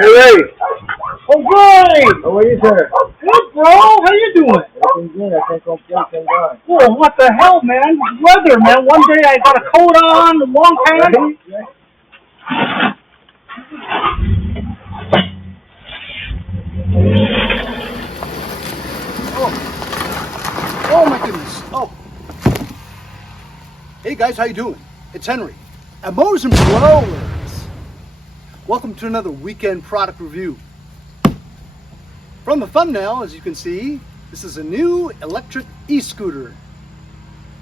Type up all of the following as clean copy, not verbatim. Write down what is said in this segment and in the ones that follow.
Hey, Ray. Oh, great! How are you, sir? Good, bro. How you doing? Everything's good. I can't complain. Thank God. Oh, what the hell, man? Weather, man. One day I got a coat on, long pants. Oh my goodness. Oh. Hey guys, how you doing? It's Henry at Mowers and Blowers. Welcome to another weekend product review. From the thumbnail, as you can see, this is a new electric e-scooter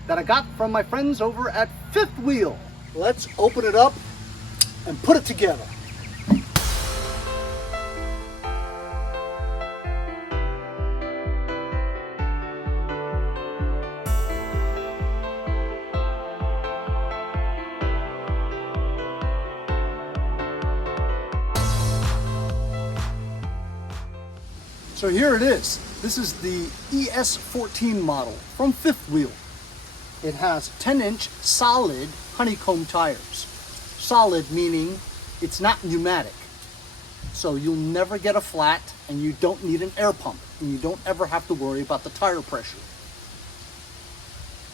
that I got from my friends over at Fifth Wheel. Let's open it up and put it together. So here it is. This is the ES14 model from Fifth Wheel. It has 10-inch solid honeycomb tires. Solid meaning it's not pneumatic. So you'll never get a flat and you don't need an air pump and you don't ever have to worry about the tire pressure.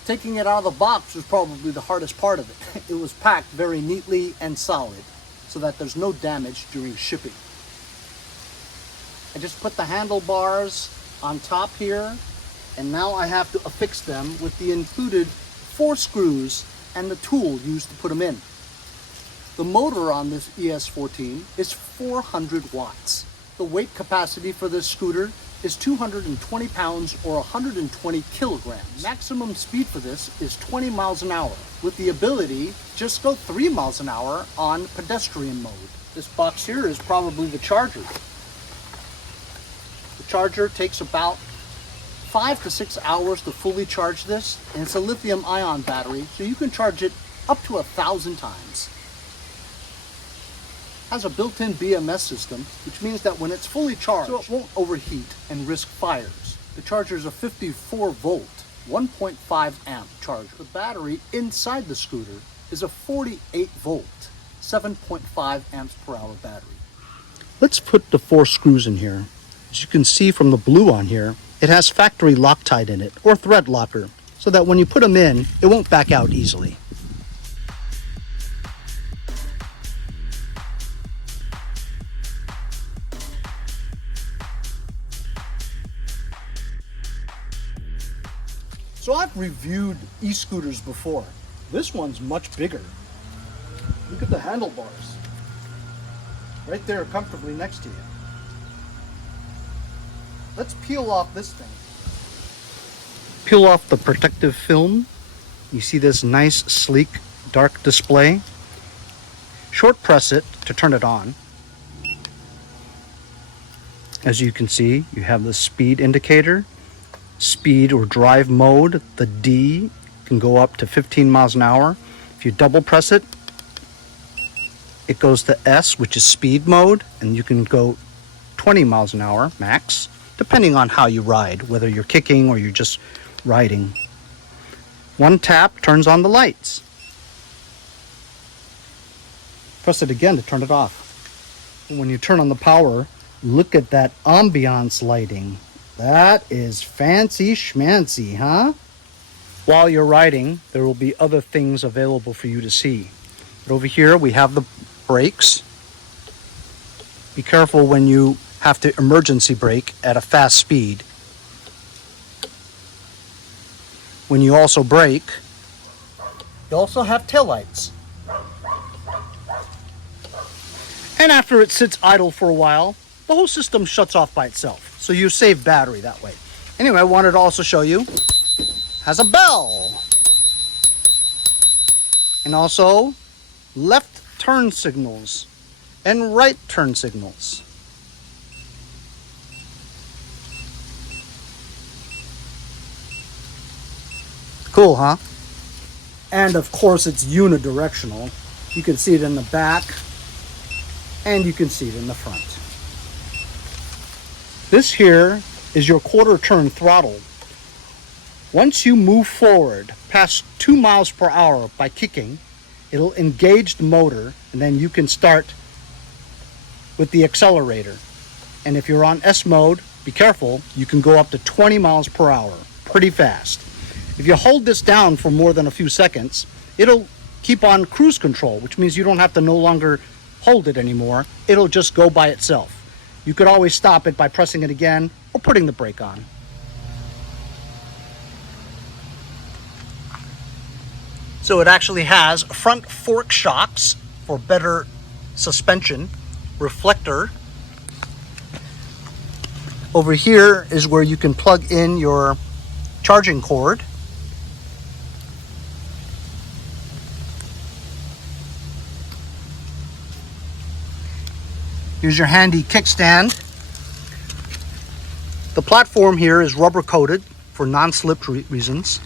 Taking it out of the box was probably the hardest part of it. It was packed very neatly and solid so that there's no damage during shipping. I just put the handlebars on top here, and now I have to affix them with the included 4 screws and the tool used to put them in. The motor on this ES14 is 400 watts. The weight capacity for this scooter is 220 pounds or 120 kilograms. Maximum speed for this is 20 miles an hour, with the ability to just go 3 miles an hour on pedestrian mode. This box here is probably the charger. The charger takes about 5 to 6 hours to fully charge this, and it's a lithium-ion battery, so you can charge it up to 1,000 times. It has a built-in BMS system, which means that when it's fully charged, so it won't overheat and risk fires. The charger is a 54-volt, 1.5 amp charger. The battery inside the scooter is a 48-volt, 7.5 amps per hour battery. Let's put the 4 screws in here. As you can see from the blue on here, it has factory Loctite in it, or thread locker, so that when you put them in, it won't back out easily. So I've reviewed e-scooters before. This one's much bigger. Look at the handlebars. Right there comfortably next to you. Let's peel off this thing. Peel off the protective film. You see this nice, sleek, dark display. Short press it to turn it on. As you can see, you have the speed indicator, speed or drive mode. The D can go up to 15 miles an hour. If you double press it, it goes to S, which is speed mode, and you can go 20 miles an hour max, depending on how you ride, whether you're kicking or you're just riding. One tap turns on the lights. Press it again to turn it off. When you turn on the power, look at that ambiance lighting. That is fancy schmancy, huh? While you're riding, there will be other things available for you to see. But over here we have the brakes. Be careful when you have to emergency brake at a fast speed. When you also brake, you also have taillights. And after it sits idle for a while, the whole system shuts off by itself. So you save battery that way. Anyway, I wanted to also show you, has a bell. And also left turn signals and right turn signals. Cool, huh? And of course it's unidirectional. You can see it in the back and you can see it in the front. This here is your quarter turn throttle. Once you move forward past 2 miles per hour by kicking, it'll engage the motor and then you can start with the accelerator. And if you're on S mode, be careful, you can go up to 20 miles per hour, pretty fast. If you hold this down for more than a few seconds, it'll keep on cruise control, which means you don't have to no longer hold it anymore. It'll just go by itself. You could always stop it by pressing it again or putting the brake on. So it actually has front fork shocks for better suspension, reflector. Over here is where you can plug in your charging cord. Here's your handy kickstand. The platform here is rubber coated for non-slip reasons.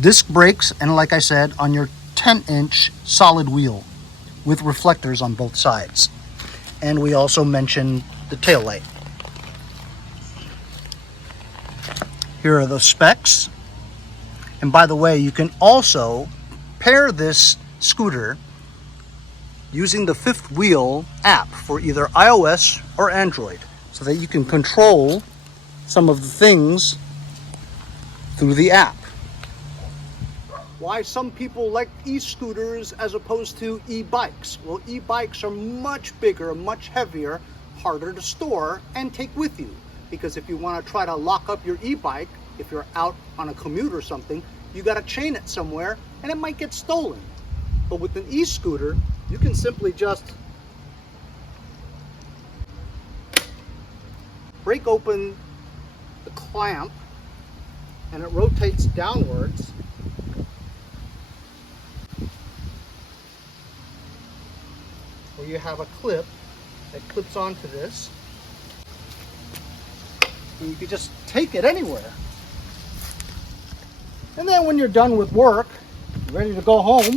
Disc brakes, and like I said, on your 10-inch solid wheel with reflectors on both sides. And we also mentioned the taillight. Here are the specs. And by the way, you can also pair this scooter using the Fifth Wheel app for either iOS or Android, so that you can control some of the things through the app. Why some people like e-scooters as opposed to e-bikes? Well, e-bikes are much bigger, much heavier, harder to store and take with you. Because if you want to try to lock up your e-bike, if you're out on a commute or something, you got to chain it somewhere and it might get stolen. But with an e-scooter, you can simply just break open the clamp and it rotates downwards. Where you have a clip that clips onto this. And you can just take it anywhere. And then when you're done with work, ready to go home,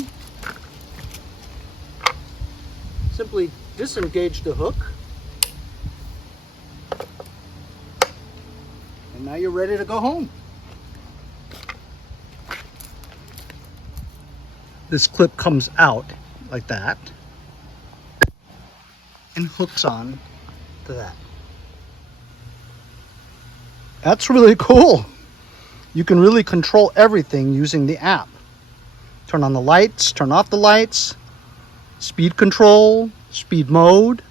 simply disengage the hook. And now you're ready to go home. This clip comes out like that and hooks on to that. That's really cool. You can really control everything using the app. Turn on the lights, turn off the lights, speed control, speed mode.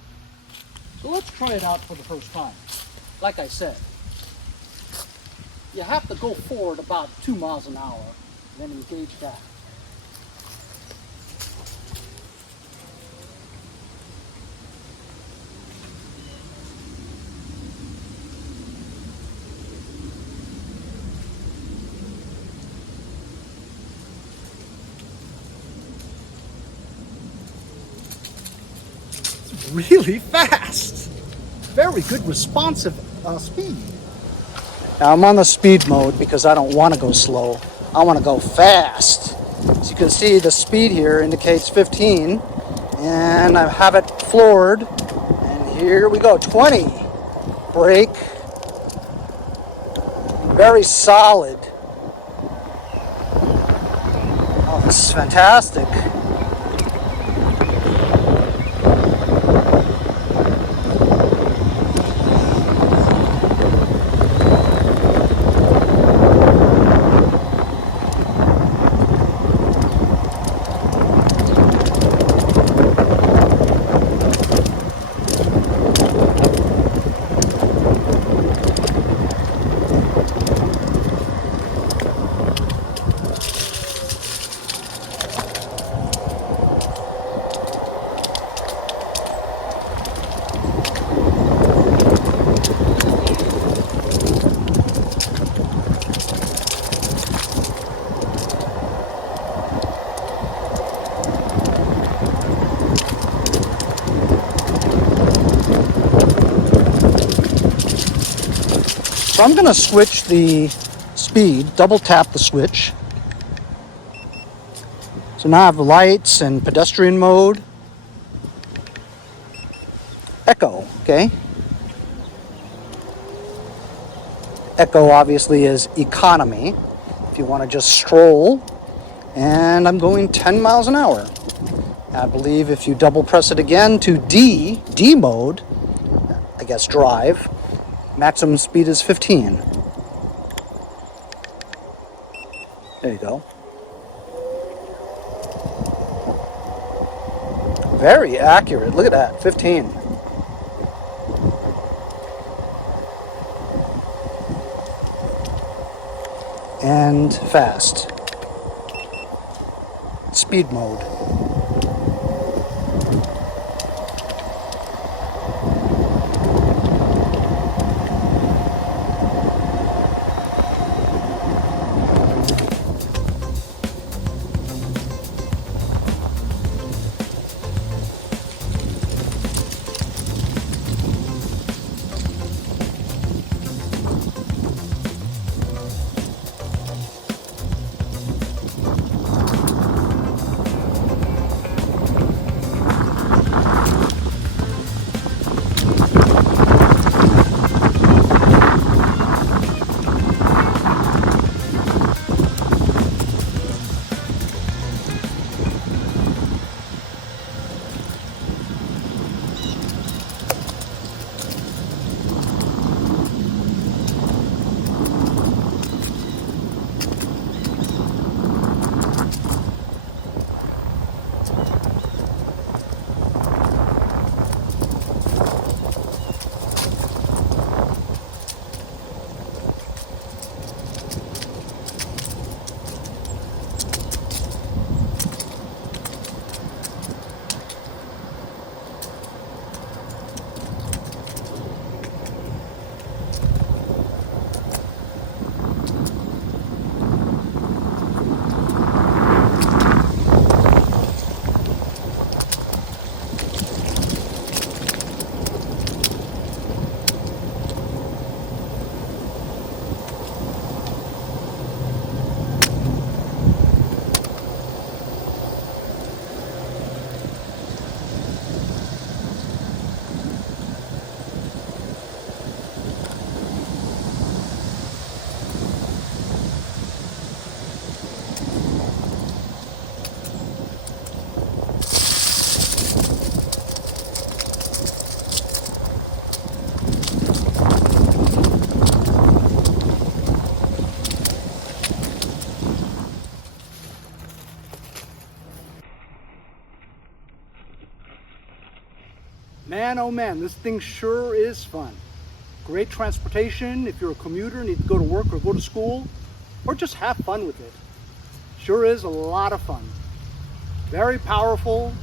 So let's try it out for the first time. Like I said, you have to go forward about 2 miles an hour and then engage that. Really fast. Very good responsive speed. Now I'm on the speed mode because I don't want to go slow. I want to go fast. As you can see, the speed here indicates 15 and I have it floored. And here we go, 20. Brake. Very solid. Oh, this is fantastic. So I'm going to switch the speed, double tap the switch. So now I have lights and pedestrian mode. Echo, okay? Echo obviously is economy, if you want to just stroll. And I'm going 10 miles an hour. I believe if you double press it again to D mode, I guess drive, maximum speed is 15. There you go. Very accurate. Look at that, 15. And fast. Speed mode. Man, oh man, this thing sure is fun. Great transportation if you're a commuter, need to go to work or go to school, or just have fun with it. Sure is a lot of fun. Very powerful.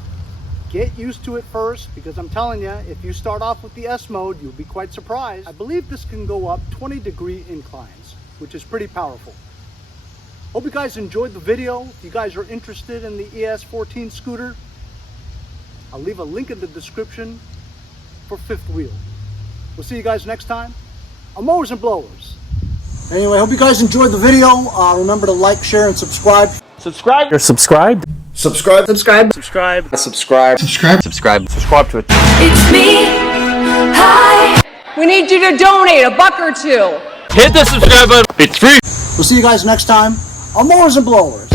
Get used to it first, because I'm telling you, if you start off with the S mode, you'll be quite surprised. I believe this can go up 20-degree inclines, which is pretty powerful. Hope you guys enjoyed the video. If you guys are interested in the ES14 scooter, I'll leave a link in the description for fifth wheel. We'll see you guys next time on Mowers and Blowers. Anyway, hope you guys enjoyed the video. Remember to like, share, and subscribe. Subscribe. You're subscribed. Subscribe. Subscribe. Subscribe. Subscribe. Subscribe. Subscribe. Subscribe to it. It's me. Hi. We need you to donate $1 or $2. Hit the subscribe button. It's free. We'll see you guys next time on Mowers and Blowers.